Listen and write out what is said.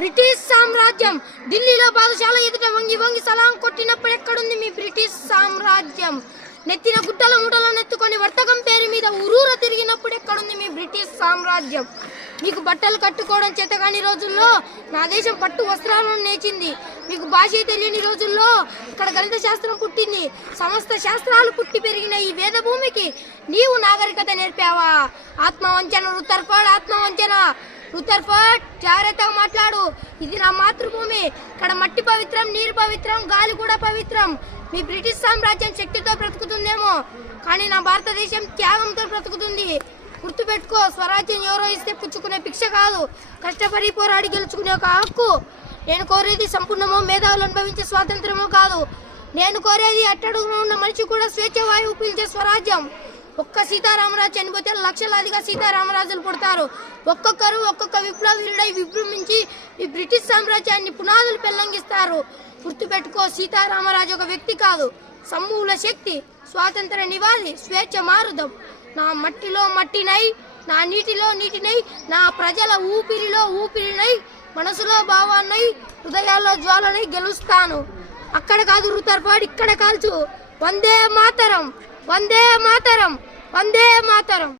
British సామ్రాజ్యం ఢిల్లీలో పాదశాల ఎదుట వంగి వంగి సలాం కొట్టినప్పుడు ఎక్కడుంది మీ బ్రిటిష్ సామ్రాజ్యం? నెత్తిన గుట్టల ముట్టల నెత్తుకొని వర్తకం పేరు మీద ఊరూర తిరిగినప్పుడు ఎక్కడుంది మీ బ్రిటిష్ సామ్రాజ్యం? మీకు బట్టలు కట్టుకోవడం చేతగాని రోజుల్లో నా దేశం పట్టు వస్త్రాలను నేర్చింది. మీకు భాష తెలియని రోజుల్లో ఇక్కడ గణిత శాస్త్రం పుట్టింది. సమస్త శాస్త్రాలు పుట్టి పెరిగిన ఈ వేద భూమికి నీవు నాగరికత నేర్పావా? ఆత్మవంచన రుతర్ఫర్డ్, ఆత్మవంచన రుతర్ఫర్డ్, జాగ్రత్తగా మాట్లాడు. ఇది నా మాతృభూమి. ఇక్కడ మట్టి పవిత్రం, నీరు పవిత్రం, గాలి కూడా పవిత్రం. మీ బ్రిటిష్ సామ్రాజ్యం శక్తితో బ్రతుకుతుందేమో, కానీ నా భారతదేశం త్యాగంతో బ్రతుకుతుంది. గుర్తుపెట్టుకో, స్వరాజ్యం ఎవరో ఇస్తే పుచ్చుకునే భిక్ష కాదు, కష్టపడి పోరాడి గెలుచుకునే ఒక హక్కు. నేను కోరేది సంపూర్ణమో మేధావులు అనుభవించే స్వాతంత్రమో కాదు. నేను కోరేది అట్టడుగున ఉన్న మనిషి కూడా స్వేచ్ఛ వాయువు పీల్చే స్వరాజ్యం. ఒక్క సీతారామరాజు చనిపోతే లక్షలాదిగా సీతారామరాజులు పుడతారు. ఒక్కొక్కరు ఒక్కొక్క విప్లవీరుడై విజృంభించి ఈ బ్రిటిష్ సామ్రాజ్యాన్ని పునాదులు పెల్లంగిస్తారు. గుర్తుపెట్టుకో, సీతారామరాజు ఒక వ్యక్తి కాదు, సమూల శక్తి, స్వాతంత్ర నివాళి, స్వేచ్ఛ మారుదం. నా మట్టిలో మట్టినై, నా నీటిలో నీటినై, నా ప్రజల ఊపిరిలో ఊపిరినై, మనసులో భావాన్నై, హృదయాల్లో జ్వాలనై గెలుస్తాను. అక్కడ కాదు రుతర్ఫర్డ్, ఇక్కడ కాల్చు. వందే మాతరం, వందే మాతరం, వందే మాతరం.